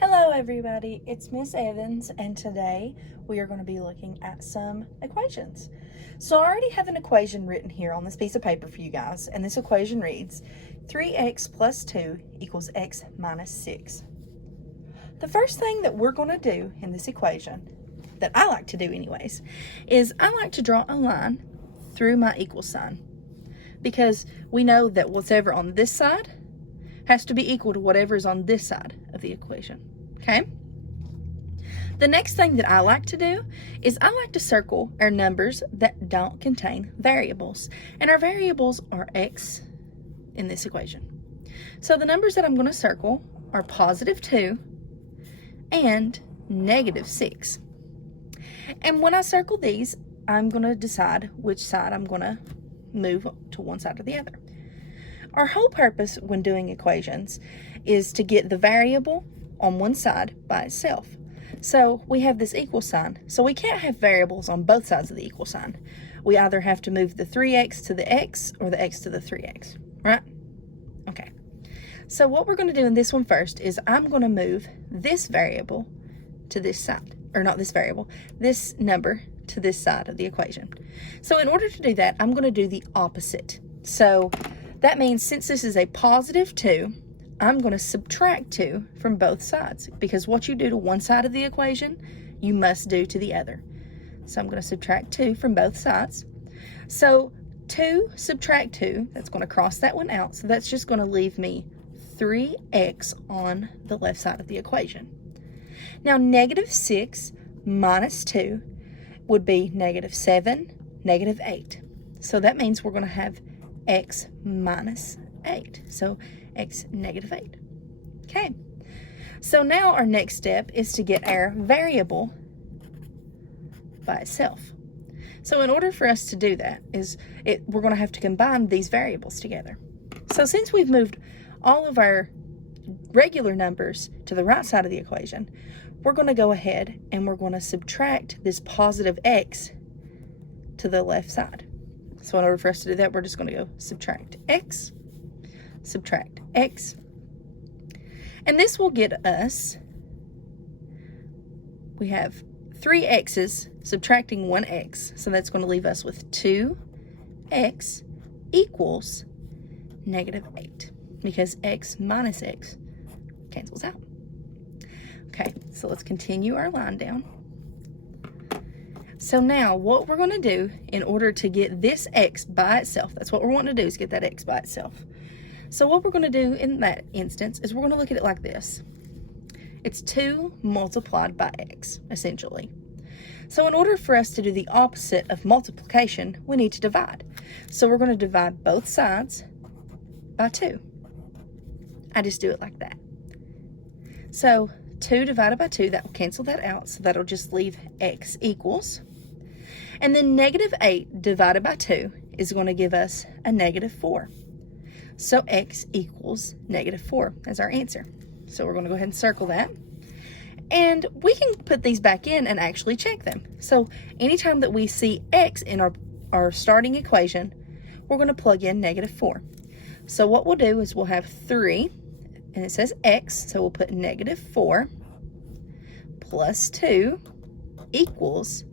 Hello everybody, it's Miss Evans, and today we are going to be looking at some equations. So I already have an equation written here on this piece of paper for you guys, and this equation reads 3x plus 2 equals x minus 6. The first thing that we're going to do in this equation, that I like to do anyways, is I like to draw a line through my equal sign, because we know that whatever on this side has to be equal to whatever is on this side of the equation, okay? The next thing that I like to do is I like to circle our numbers that don't contain variables, and our variables are x in this equation. So the numbers that I'm going to circle are positive 2 and negative 6. And when I circle these, I'm going to decide which side I'm going to move to one side or the other. Our whole purpose when doing equations is to get the variable on one side by itself. So we have this equal sign, so we can't have variables on both sides of the equal sign. We either have to move the 3x to the x or the x to the 3x, right? Okay. So what we're going to do in this one first is I'm going to move this variable to this side, or not this variable, this number to this side of the equation. So in order to do that, I'm going to do the opposite. So that means since this is a positive 2, I'm going to subtract 2 from both sides, because what you do to one side of the equation, you must do to the other. So I'm going to subtract 2 from both sides. So 2 subtract 2, that's going to cross that one out. So that's just going to leave me 3x on the left side of the equation. Now negative 6 minus 2 would be negative 7, negative 8. So that means we're going to have x minus 8. So x negative 8. Okay. So now our next step is to get our variable by itself. So in order for us to do that, we're going to have to combine these variables together. So since we've moved all of our regular numbers to the right side of the equation, we're going to go ahead and we're going to subtract this positive x to the left side. So in order for us to do that, we're just going to go subtract x, and this will get us, we have 3 x's subtracting 1 x, so that's going to leave us with 2x equals negative 8, because x minus x cancels out. Okay, so let's continue our line down. So now what we're going to do in order to get this x by itself, that's what we're wanting to do, is get that x by itself. So what we're going to do in that instance is we're going to look at it like this. It's 2 multiplied by x, essentially. So in order for us to do the opposite of multiplication, we need to divide. So we're going to divide both sides by 2. I just do it like that. So 2 divided by 2, that will cancel that out, so that'll just leave x equals. And then negative 8 divided by 2 is going to give us a negative 4. So x equals negative 4 as our answer. So we're going to go ahead and circle that. And we can put these back in and actually check them. So anytime that we see x in our starting equation, we're going to plug in negative 4. So what we'll do is we'll have 3, and it says x, so we'll put negative 4 plus 2 equals,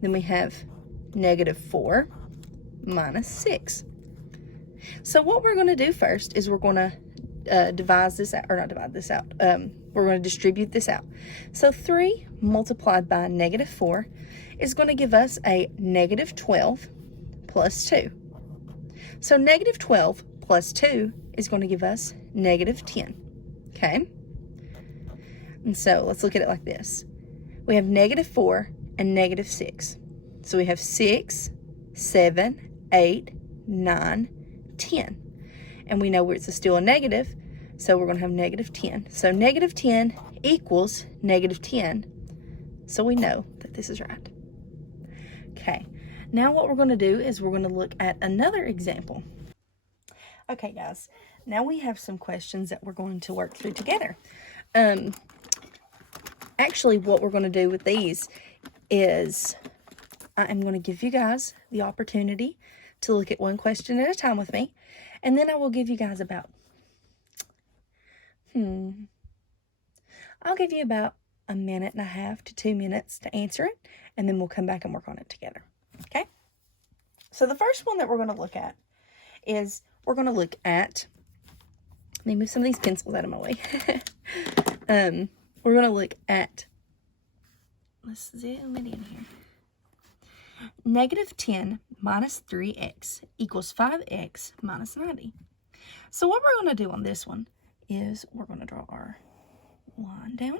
then we have negative 4 minus 6. So what we're going to do first is we're going to divide this out, or not divide this out, we're going to distribute this out. So 3 multiplied by negative 4 is going to give us a negative 12 plus 2. So negative 12 plus 2 is going to give us negative 10, okay? And so let's look at it like this. We have negative 4 and negative 6. So we have 6, 7, 8, 9, 10. And we know where it's still a negative, so we're going to have negative 10. So negative 10 equals negative 10. So we know that this is right. Okay, now what we're going to do is we're going to look at another example. Okay, guys, now we have some questions that we're going to work through together. Actually, what we're going to do with these is I am going to give you guys the opportunity to look at one question at a time with me, and then I will give you guys about I'll give you about 1.5 to 2 minutes to answer it, and then we'll come back and work on it together. Okay? So the first one that we're going to look at is we're going to look at, let me move some of these pencils out of my way. We're going to look at, let's zoom it in here. -10 minus 3x equals 5x minus 90. So what we're going to do on this one is we're going to draw our line down.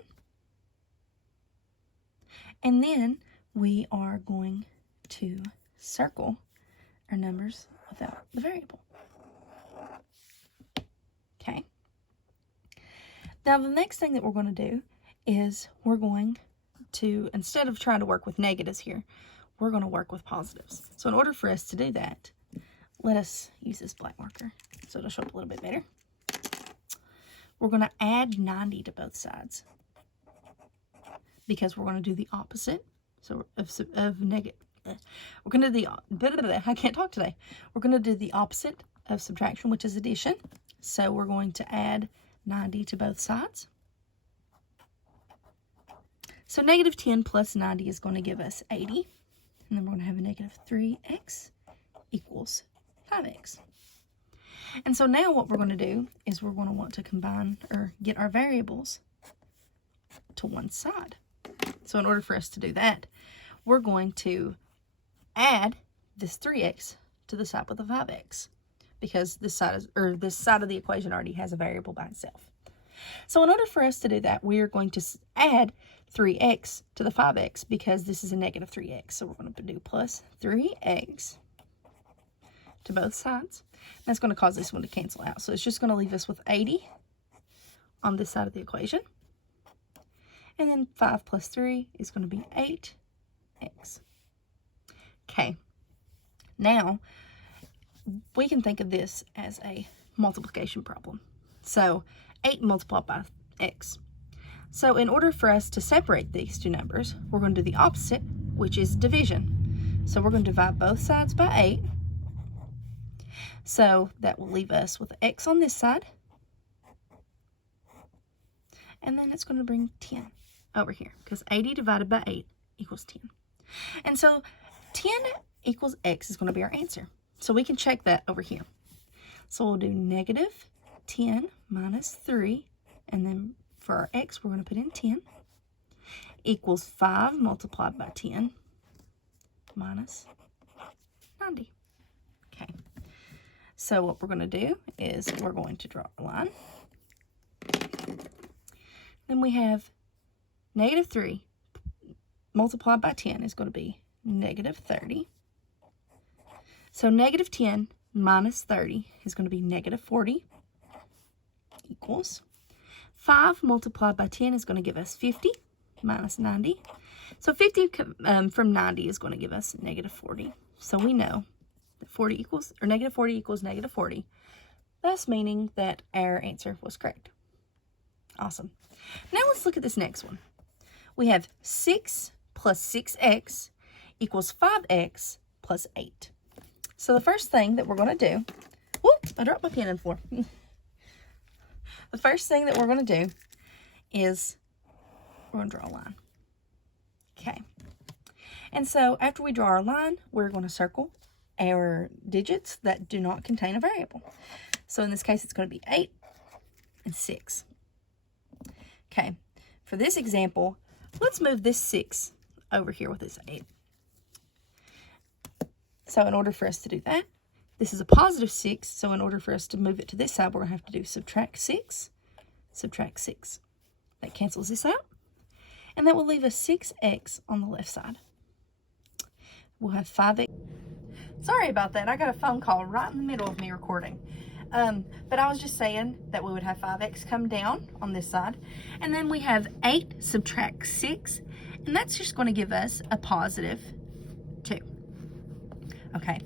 And then we are going to circle our numbers without the variable. Okay. Now the next thing that we're going to do is we're going to, instead of trying to work with negatives here, we're going to work with positives. So in order for us to do that, let us use this black marker so it'll show up a little bit better. We're going to add 90 to both sides because we're going to do the opposite. So of negative, we're going to do the, I can't talk today. We're going to do the opposite of subtraction, which is addition. So we're going to add 90 to both sides. So -10 plus 90 is going to give us 80. And then we're going to have a -3x equals 5x. And so now what we're going to do is we're going to want to combine or get our variables to one side. So in order for us to do that, we're going to add this 3x to the side with the 5x because this side is, or this side of the equation already has a variable by itself. So in order for us to do that, we are going to add 3x to the 5x because this is a -3x. So we're going to do plus 3x to both sides. That's going to cause this one to cancel out. So it's just going to leave us with 80 on this side of the equation. And then 5 plus 3 is going to be 8x. Okay. Now, we can think of this as a multiplication problem. So 8 multiplied by x. So in order for us to separate these two numbers, we're going to do the opposite, which is division. So we're going to divide both sides by 8. So that will leave us with x on this side. And then it's going to bring 10 over here because 80 divided by 8 equals 10. And so 10 equals x is going to be our answer. So we can check that over here. So we'll do -10 minus 3, and then for our x, we're going to put in 10, equals 5 multiplied by 10 minus 90. Okay. So what we're going to do is we're going to draw a line. Then we have -3 multiplied by 10 is going to be -30. So -10 minus 30 is going to be -40 equals 5 multiplied by 10 is going to give us 50 minus 90. So 50 from 90 is going to give us -40. So we know that 40 equals, or -40 equals -40. Thus meaning that our answer was correct. Awesome. Now let's look at this next one. We have 6 plus 6x equals 5x plus 8. So the first thing that we're going to do, whoop, I dropped my pen on the floor. The first thing that we're going to do is we're going to draw a line. Okay. And so after we draw our line, we're going to circle our digits that do not contain a variable. So in this case, it's going to be 8 and 6. Okay. For this example, let's move this 6 over here with this 8. So in order for us to do that, this is a positive 6. So in order for us to move it to this side, we're going to have to do subtract 6, subtract 6. That cancels this out. And that will leave us 6x on the left side. We'll have 5x. Sorry about that. I got a phone call right in the middle of me recording. But I was just saying that we would have 5x come down on this side. And then we have 8 subtract 6. And that's just going to give us a positive 2. Okay.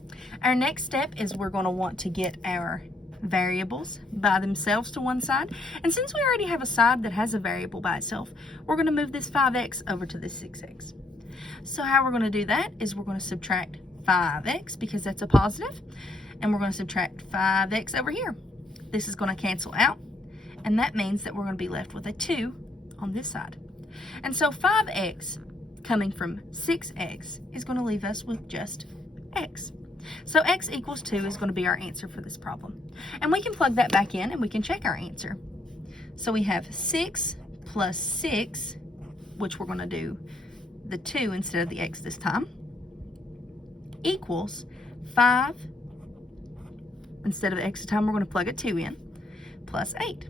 Our next step is we're going to want to get our variables by themselves to one side. And since we already have a side that has a variable by itself, we're going to move this 5x over to this 6x. So how we're going to do that is we're going to subtract 5x because that's a positive, and we're going to subtract 5x over here. This is going to cancel out, and that means that we're going to be left with a 2 on this side. And so 5x coming from 6x is going to leave us with just x. So x equals 2 is going to be our answer for this problem. And we can plug that back in and we can check our answer. So we have 6 plus 6, which we're going to do the 2 instead of the x this time, equals 5. Instead of x this time, we're going to plug a 2 in, plus 8.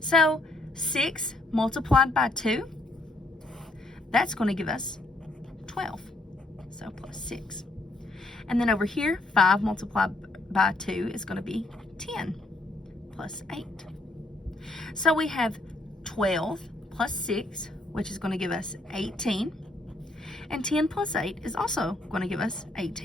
So 6 multiplied by 2, that's going to give us 12. So plus 6. And then over here, 5 multiplied by 2 is going to be 10 plus 8. So we have 12 plus 6, which is going to give us 18. And 10 plus 8 is also going to give us 18.